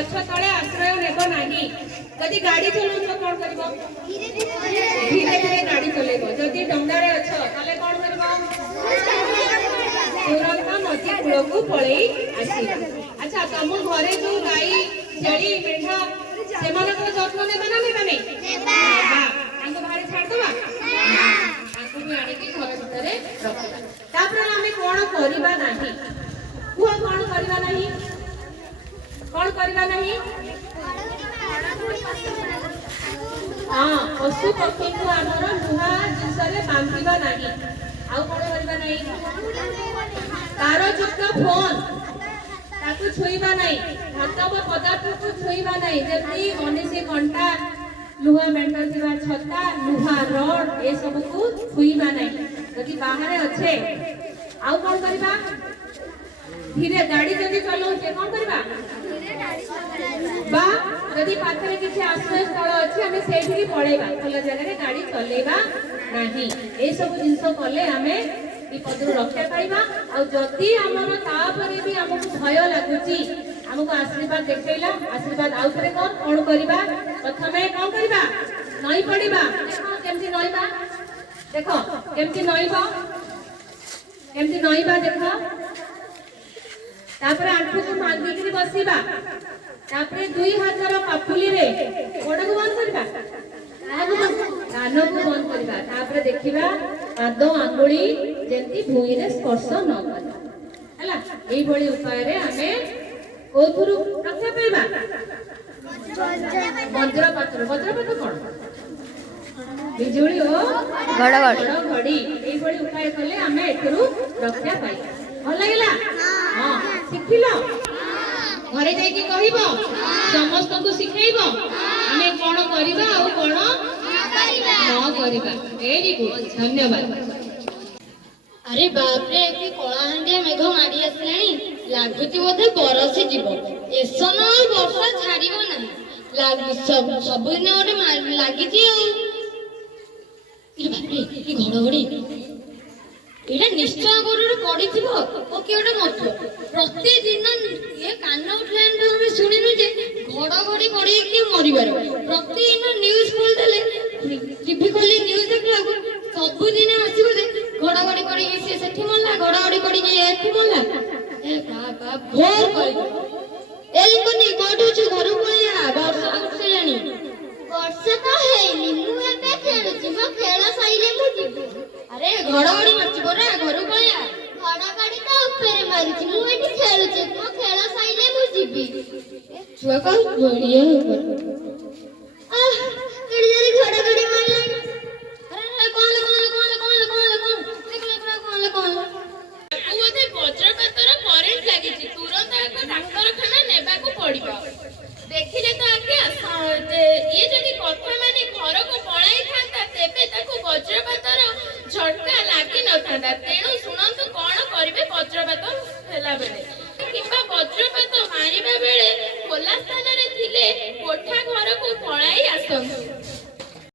गछ तले आश्रय नेब नाही जदि गाड़ी चलाउछ कोन करबो धीरे धीरे गाड़ी चलेबो जदि डंगारे अछ ताले कोन करबो तुरंत नदी कूल को पळेई आसीबा। अच्छा तुम घरे जो गाई छेली मेढा सेमानकर जत्न नेबा ना नेबा नै नेबा तांको बाहर छाड़ देबा तांको भी आनी के घर भितरे रखबा। तापर हमें कोन करबा नाही कुह कोन करबा नाही कोन करबा नाही हां पशु पक्षी को हमर लुहा जिनसरे बांधिबा नाही आउ कोन करबा नाही तारयुक्त फोन ताकू छुईबा नाही धातव पदार्थ को छुईबा नाही जेती मनीषी घंटा लुहा मेंटल थिबा छता लुहा रड ए सब को छुईबा नाही जदि बाहर अच्छे आउ कोन करबा धीरे गाड़ी जदि चलाऊ जे कोन करबा बा जदि पाखरे किछि आश्रय स्थल अछि हमें सेठी पळेबा खोला जगह रे गाड़ी चलेबा नाही ए सब जिंस कले हमें विपदरू रक्षा पाइबा आ जदि हमर तापरे भी हमको भय लागुची हमको आशीर्वाद देखैला आशीर्वाद आउ थरे कोन करबा प्रथमे कोन करबा नई पड़िबा देखो केमति नईबा देखो केमति नईबा देखो तापर आंठू को मांगी के बसीबा तापर दुई हाथर पापुली रे कोड को बंद करबा कान को बंद करबा तापर देखिबा पाद आंगुली जेंति भूई रे स्पर्श न करबा हला एई भली उपाय रे हमें कोथुरु रक्षा पाइबा वज्रपात कोन बिजुली ओ घड़ी एई भली उपाय कले हमें एथुरु रक्षा पाइबा। भल लागला हां सिखिलो घरे जाई कि कहिबो समस्त को सिखेइबो हमें कोन करबा आ कोन न करबा। वेरी गुड धन्यवाद। अरे बाप रे कि कलाहांडिया मेघ मारी आसलानी लागुती बोधे बरसी जीव एसन वर्षा छाड़िबो नाही सब दिन गोटे लागिची बाप रे कि घड़घड़ी एटा निश्चय गोटे पड़िथिबो ओ कि गोटे मत प्रतिदिन ये कान उठलान हम सुनिनु जे घड़घड़ी पड़ी कि मरिबार प्रतिदिन न्यूज खोल देले टीवी खोली न्यूज देखला सब दिन आसीबो जे घड़घड़ी पड़ी से सेठी मल्ला घड़घड़ी पड़ी जे एठी मल्ला ए बाबा भोर करी एई कोनी कोठु छु घर कोया वर्षा उठलानी वर्षा तो हेनी मु एबे खेलुची मो खेल सइले मु जिबी अरे घड़घड़ी मचिबो रे घर कोया घड़घड़ी तो ऊपर मारिची मु एठी खेलुची मो खेल सइले मु जिबी छुआ का बढ़िया आ केड़ी घड़घड़ी मारला अरे कौन बोधे वज्रपातर करेंट लगी तुरंत आगे डाक्तरखाना नेबाकू पड़िबो देखिले तो आज्ञा ये जदि कथा माने घर को पळाई थांता तेबे ताको वज्रपातर झटका लागि नथांता तेणु सुनंतु कोन करिवे वज्रपात हेला बेले किंबा वज्रपात मारिबा बेले खोला स्थान रे थिले कोठा घर को पळाई आसंतु।